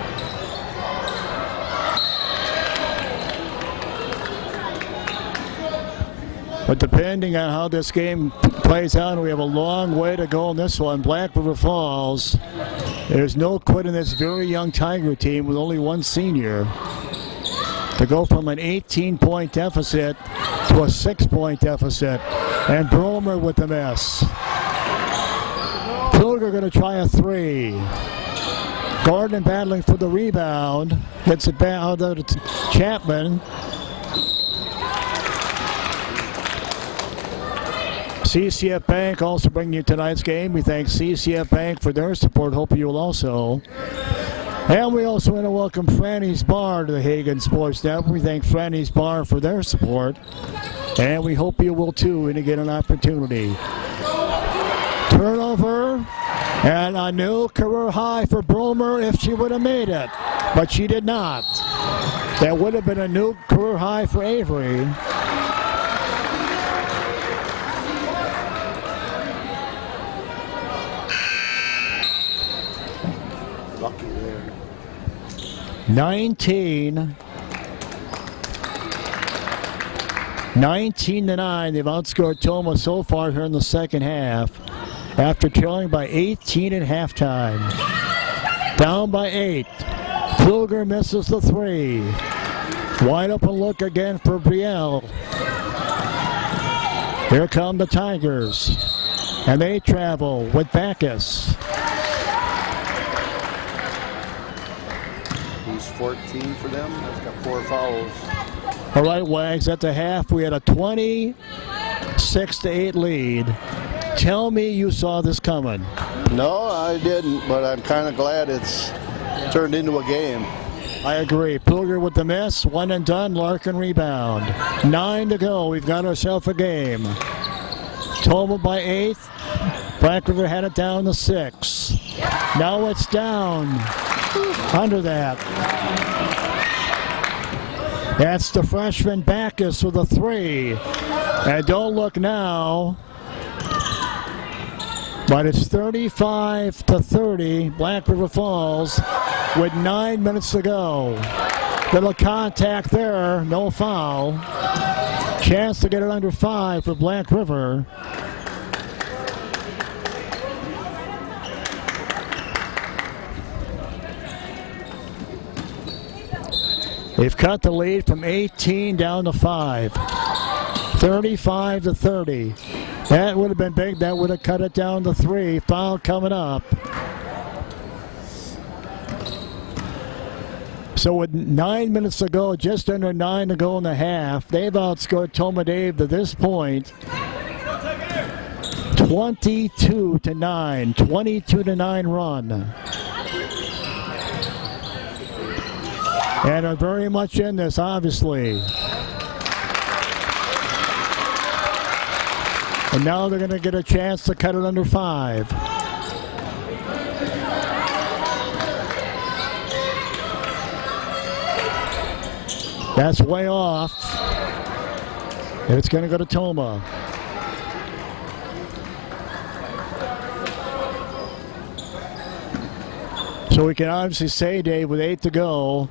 But depending on how this game plays out, we have a long way to go in this one. Black River Falls, there's no quitting this very young Tiger team with only one senior. To go from an 18-point deficit to a 6-point deficit. And Bromer with the miss. Pilger going to try a 3. Gordon battling for the rebound. Gets it back out to Chapman. CCF Bank also bringing you tonight's game. We thank CCF Bank for their support. Hope you will also. And we also want to welcome Franny's Bar to the Hagen Sports Network. We thank Franny's Bar for their support. And we hope you will too when you get an opportunity. Turnover. And a new career high for Bromer if she would have made it. But she did not. That would have been a new career high for Avery. Lucky there. 19-9. They've outscored Tomah so far here in the second half after trailing by 18 at halftime. Down by 8. Pilger misses the 3. Wide open look again for Brielle. Here come the Tigers. And they travel with Backus. He's 14 for them. He's got 4 fouls. All right, Wags, at the half, we had a 26-8 lead. Tell me you saw this coming. No, I didn't, but I'm kind of glad it's turned into a game. I agree. Pilger with the miss, 1 and done. Larkin rebound. 9 to go. We've got ourselves a game. Tomah by 8. Black River had it down to 6. Now it's down under that. That's the freshman Backus with a 3. And don't look now. But it's 35-30. Black River Falls with 9 minutes to go. Little contact there, no foul. Chance to get it under 5 for Black River. They've cut the lead from 18 down to 5. 35-30. That would have been big. That would have cut it down to 3. Foul coming up. So with 9 minutes to go, just under 9 to go in the half, they've outscored Tomah Dave to this point 22-9. 22-9 run. And are very much in this, obviously. And now they're going to get a chance to cut it under 5. That's way off. And it's going to go to Tomah. So we can obviously say, Dave, with 8 to go,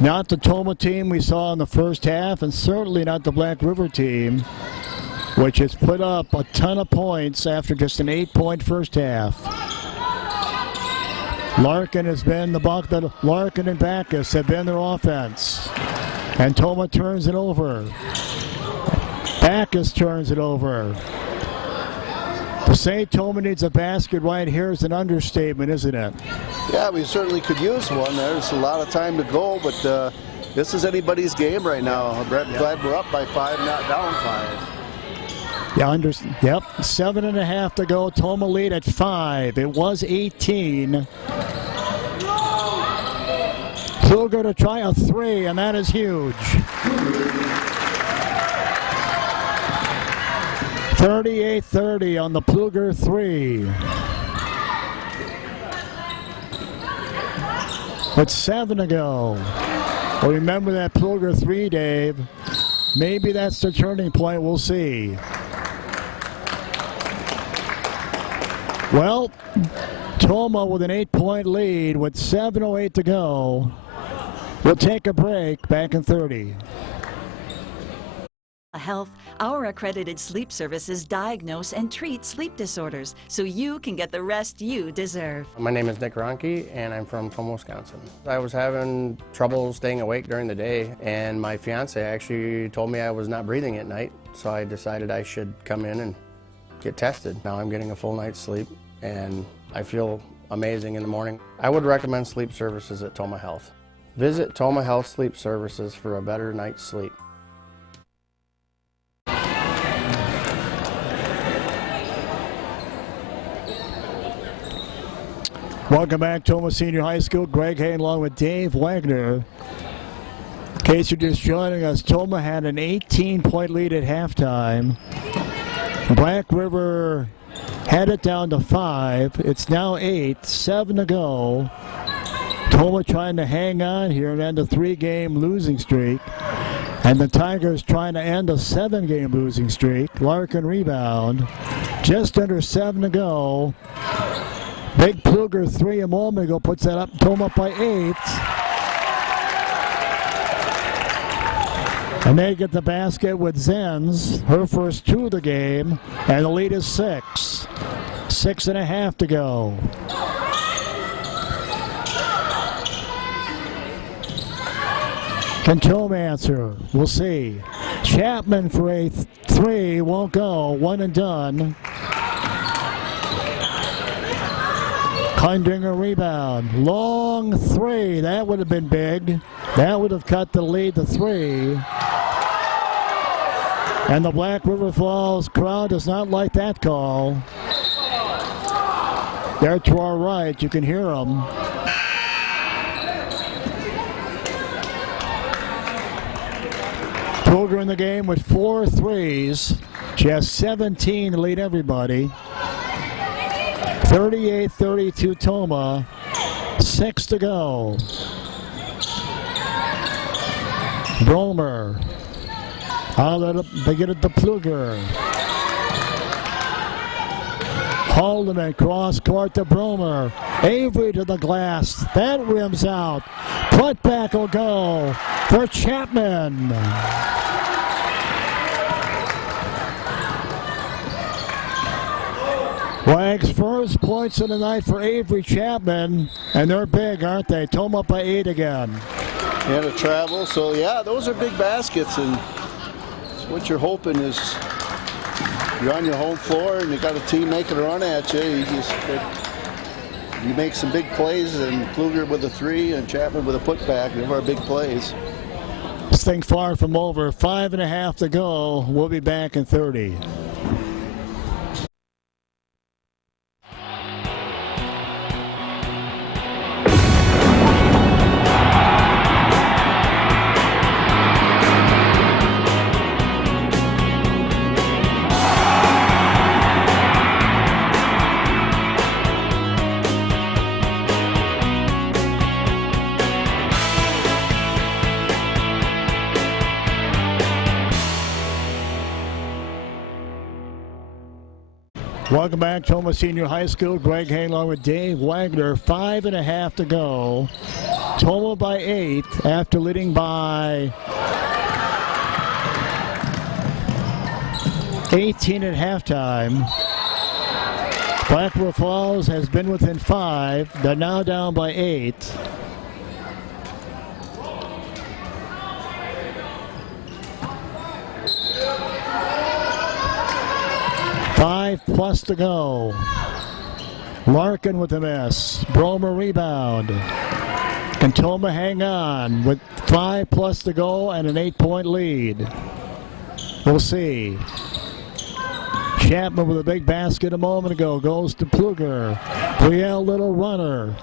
not the Tomah team we saw in the first half, and certainly not the Black River team, which has put up a ton of points after just an 8-point first half. Larkin has been the buck that Larkin and Backus have been their offense. And Tomah turns it over. Backus turns it over. To say Tomah needs a basket right here is an understatement, isn't it? Yeah, we certainly could use one. There's a lot of time to go, but this is anybody's game right now. I'm glad we're up by 5, not down 5. Yeah, yep, 7.5 to go. Tomah lead at 5. It was 18. Kluger to try a 3, and that is huge. 38-30 on the Kluger 3. With 7 to go. Well, remember that Kluger 3, Dave. Maybe that's the turning point. We'll see. Well, Tomah with an 8-point lead with 7:08 to go. We'll take a break. Back in 30. Health, our accredited sleep services diagnose and treat sleep disorders so you can get the rest you deserve. My name is Nick Ronke, and I'm from Tomah, Wisconsin. I was having trouble staying awake during the day, and my fiance actually told me I was not breathing at night, so I decided I should come in and get tested. Now I'm getting a full night's sleep, and I feel amazing in the morning. I would recommend sleep services at Tomah Health. Visit Tomah Health Sleep Services for a better night's sleep. Welcome back, Tomah Senior High School. Greg Hay along with Dave Wagner. In case you're just joining us, Tomah had an 18-point lead at halftime. Black River had it down to 5. It's now 8, 7 to go. Tomah trying to hang on here and end a 3-game losing streak. And the Tigers trying to end a 7-game losing streak. Larkin rebound. Just under 7 to go. Big Kluger 3 a moment ago puts that up. Tomah up by 8. And they get the basket with Zenz, her first 2 of the game, and the lead is 6. 6.5 to go. Can Tomah answer? We'll see. Chapman for a 3, won't go. 1 and done. Hundinger rebound. Long 3. That would have been big. That would have cut the lead to 3. And the Black River Falls crowd does not like that call. There to our right, you can hear them. Kluger in the game with 4 threes. She has 17 to lead everybody. 38-32 Tomah. 6 to go. Bromer. They get it to Kluger. Haldeman cross court to Bromer. Avery to the glass. That rims out. Putback will go for Chapman. Wags first points of the night for Avery Chapman, and they're big, aren't they? Tomah up by 8 again. And a travel, so yeah, those are big baskets, and what you're hoping is you're on your home floor and you got a team making a run at you. You make some big plays, and Kluger with a 3 and Chapman with a putback. They were big plays. This thing far from over. 5.5 to go. We'll be back in 30. Welcome back, Tomah Senior High School. Greg Hay along with Dave Wagner. 5.5 to go. Tomah by 8 after leading by 18 at halftime. Blackwell Falls has been within 5. They're now down by 8. Five plus to go. Larkin with a miss. Bromer rebound. Can Tomah hang on with 5 plus to go and an 8-point lead? We'll see. Chapman with a big basket a moment ago. Goes to Pluger. Brielle, little runner.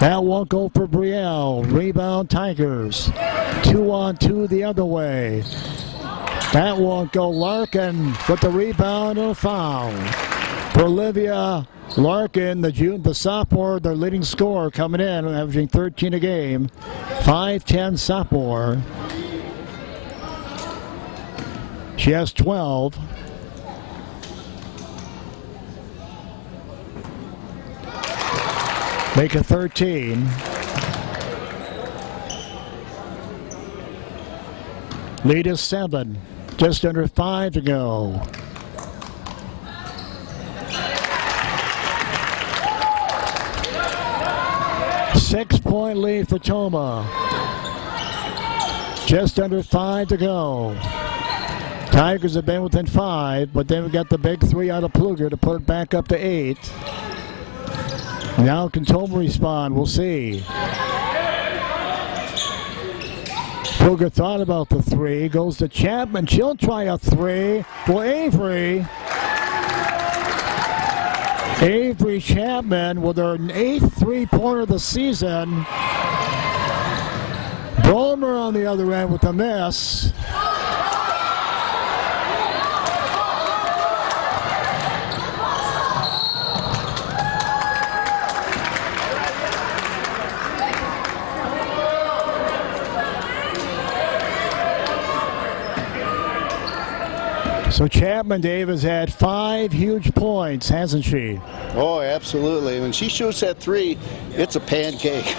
That won't go for Brielle. Rebound Tigers. 2-on-2 the other way. That won't go. Larkin with the rebound and a foul. For Olivia Larkin, the sophomore, their leading scorer coming in, averaging 13 a game. 5'10 sophomore. She has 12. Make it 13. Lead is 7. Just under 5 to go. Six-point lead for Tomah. Just under 5 to go. Tigers have been within 5, but then we got the big 3 out of Pluger to put it back up to 8. Now can Tomah respond? We'll see. Pluger thought about the 3, goes to Chapman. She'll try a 3. Well, Avery Chapman with her 8th three-pointer of the season. Bromer on the other end with a miss. So Chapman, Dave, has had 5 huge points, hasn't she? Oh, absolutely. When she shoots that 3, it's a pancake.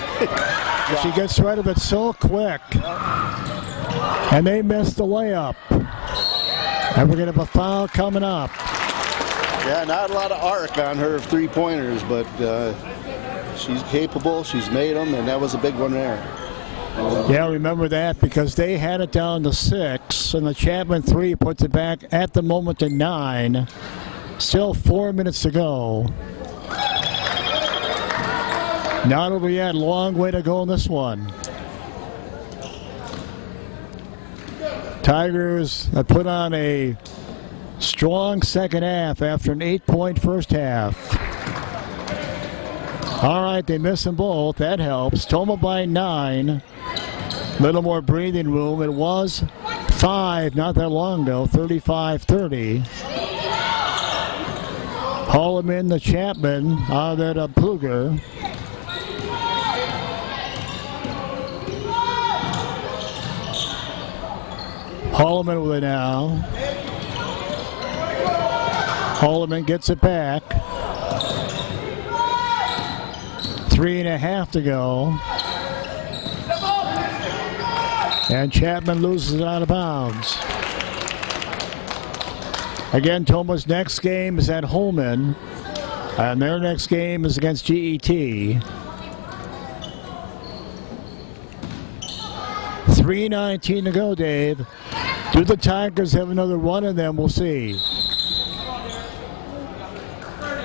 She gets rid of it so quick. And they missed the layup. And we're going to have a foul coming up. Yeah, not a lot of arc on her 3-pointers, but she's capable. She's made them, and that was a big one there. Yeah, remember that because they had it down to 6, and the Chapman 3 puts it back at the moment to 9. Still 4 minutes to go. Not over yet. Long way to go in this one. Tigers have put on a strong second half after an 8-point first half. All right, they miss them both. That helps. Tomah by 9. Little more breathing room. It was 5 not that long ago, 35-30. Haul him in the Chapman out of that Pluger. Holloman with it now. Holloman gets it back. 3.5 to go. And Chapman loses it out of bounds. Again, Tomah's next game is at Holman. And their next game is against GET. 3:19 to go, Dave. Do the Tigers have another run in them? We'll see.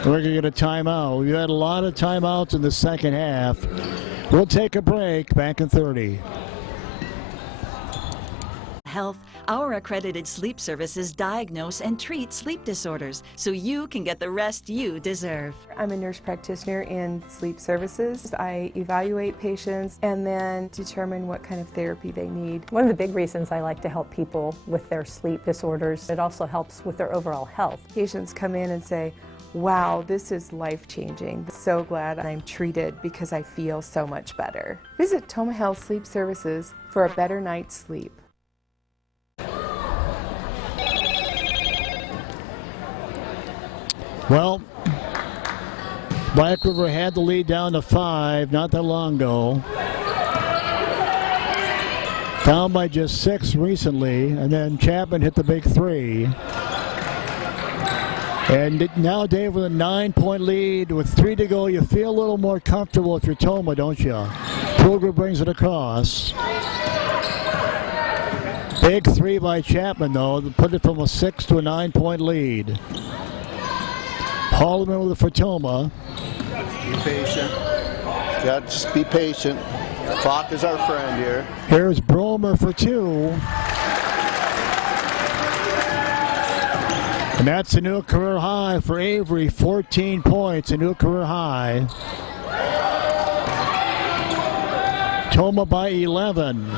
We're going to get a timeout. We've had a lot of timeouts in the second half. We'll take a break. Back in 30. Health, our accredited sleep services diagnose and treat sleep disorders so you can get the rest you deserve. I'm a nurse practitioner in sleep services. I evaluate patients and then determine what kind of therapy they need. One of the big reasons I like to help people with their sleep disorders, it also helps with their overall health. Patients come in and say, wow, this is life-changing. So glad I'm treated because I feel so much better. Visit Tomah Health Sleep Services for a better night's sleep. Well, Black River had the lead down to 5 not that long ago. Down by just 6 recently, and then Chapman hit the big 3. And now, Dave, with a 9-point lead with 3 to go, you feel a little more comfortable with your Tomah, don't you? Pilger brings it across. Big 3 by Chapman, though, to put it from a 6 to a 9-point lead. Haldeman with it for Tomah. Be patient. Got to just be patient. The clock is our friend here. Here's Bromer for 2. And that's a new career high for Avery, 14 points, a new career high. Tomah by 11.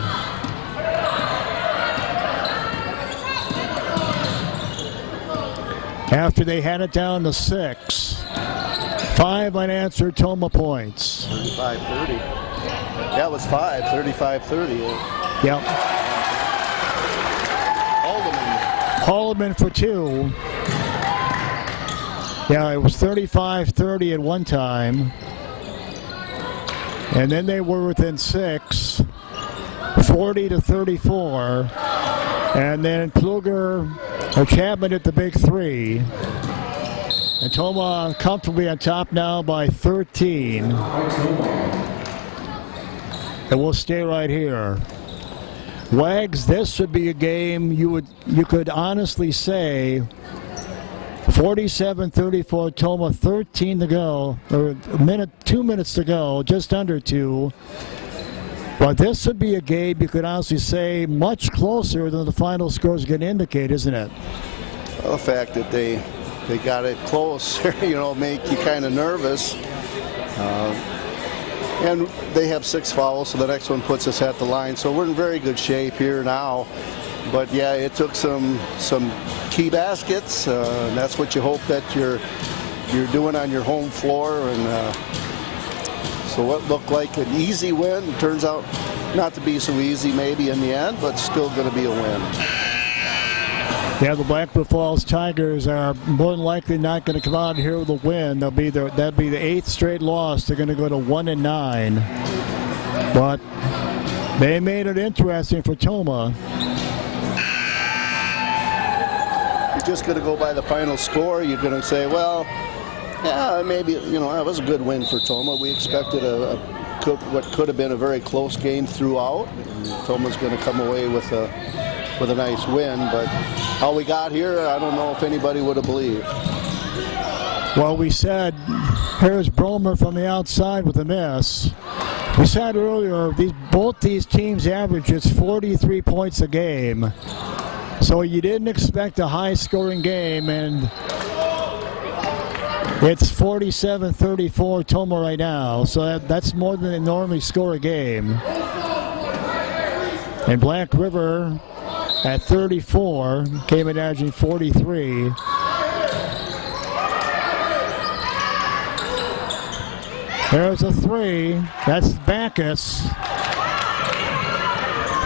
After they had it down to 6. 5 unanswered Tomah points. 35-30. That was 5, 35-30. Yep. Haldeman. Haldeman for 2. Yeah, it was 35-30 at one time. And then they were within 6, 40-34. And then Chapman at the big 3. And Tomah comfortably on top now by 13. And we'll stay right here. Wags, this would be a game you could honestly say 47-34 Tomah, 13 to go, or 2 minutes to go, just under 2. But this would be a game you could honestly say much closer than the final scores can indicate, isn't it? Well, the fact that they got it close, make you kind of nervous. And they have 6 fouls, so the next one puts us at the line. So we're in very good shape here now. But yeah, it took some key baskets. And that's what you hope that you're doing on your home floor. And so what looked like an easy win turns out not to be so easy maybe in the end, but still going to be a win. Yeah, the Blackfoot Falls Tigers are more than likely not going to come out here with a win. That'd be the 8th straight loss. They're going to go to 1-9. But they made it interesting for Tomah. If you're just going to go by the final score, you're going to say, well, yeah, maybe, that was a good win for Tomah. We expected what could have been a very close game throughout. And Tomah's going to come away with a nice win, but how we got here, I don't know if anybody would have believed. Well, we said, here's Bromer from the outside with a miss. We said earlier, both these teams average just 43 points a game. So you didn't expect a high-scoring game, and it's 47-34 Tomah right now. So that's more than they normally score a game. And Black River at 34, came in averaging 43. There's a 3. That's Backus.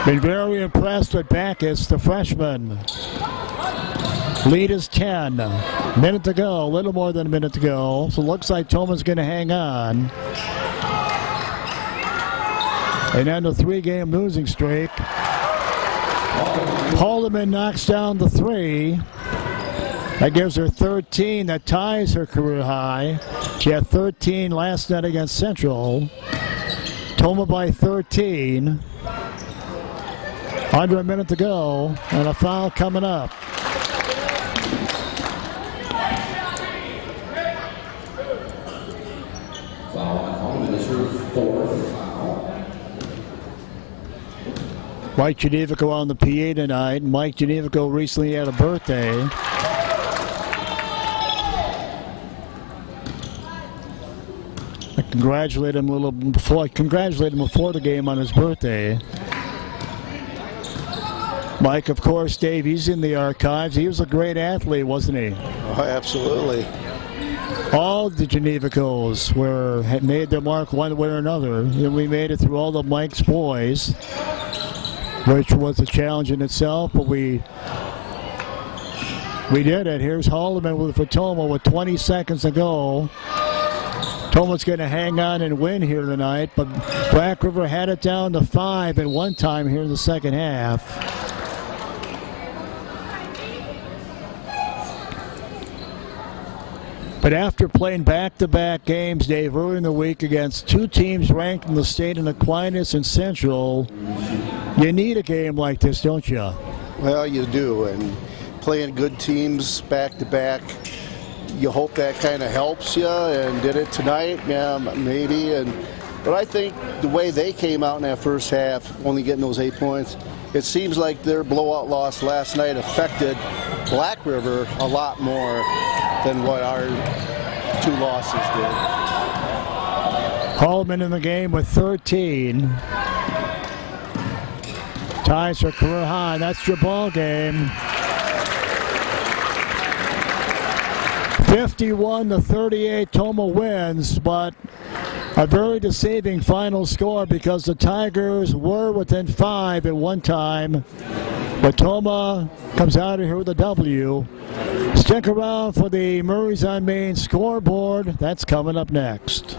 Been very impressed with Backus, the freshman. Lead is 10. Minute to go, a little more than a minute to go. So it looks like Tomah's going to hang on. And end a 3-game losing streak. Haldeman knocks down the 3. That gives her 13. That ties her career high. She had 13 last night against Central. Tomah by 13. Under a minute to go, and a foul coming up. Mike Genevico on the PA tonight. Mike Genevico recently had a birthday. I congratulated him before the game on his birthday. Mike, of course, Dave, he's in the archives. He was a great athlete, wasn't he? Oh, absolutely. All the Genevicos had made their mark one way or another. And we made it through all of Mike's boys, which was a challenge in itself, but we We did it. Here's Haldeman for Tomah with 20 seconds to go. Tomah's going to hang on and win here tonight, but Black River had it down to 5 at one time here in the second half. But after playing back-to-back games, Dave, early in the week against two teams ranked in the state in Aquinas and Central, you need a game like this, don't you? Well, you do, and playing good teams back-to-back, you hope that kind of helps you, and did it tonight, yeah, maybe. But I think the way they came out in that first half, only getting those 8 points, it seems like their blowout loss last night affected Black River a lot more than what our 2 losses did. Haldeman in the game with 13. Ties her career high. That's your ball game. 51-38, Tomah wins, but a very deceiving final score because the Tigers were within 5 at one time. But Tomah comes out of here with a W. Stick around for the Murray's on Main scoreboard. That's coming up next.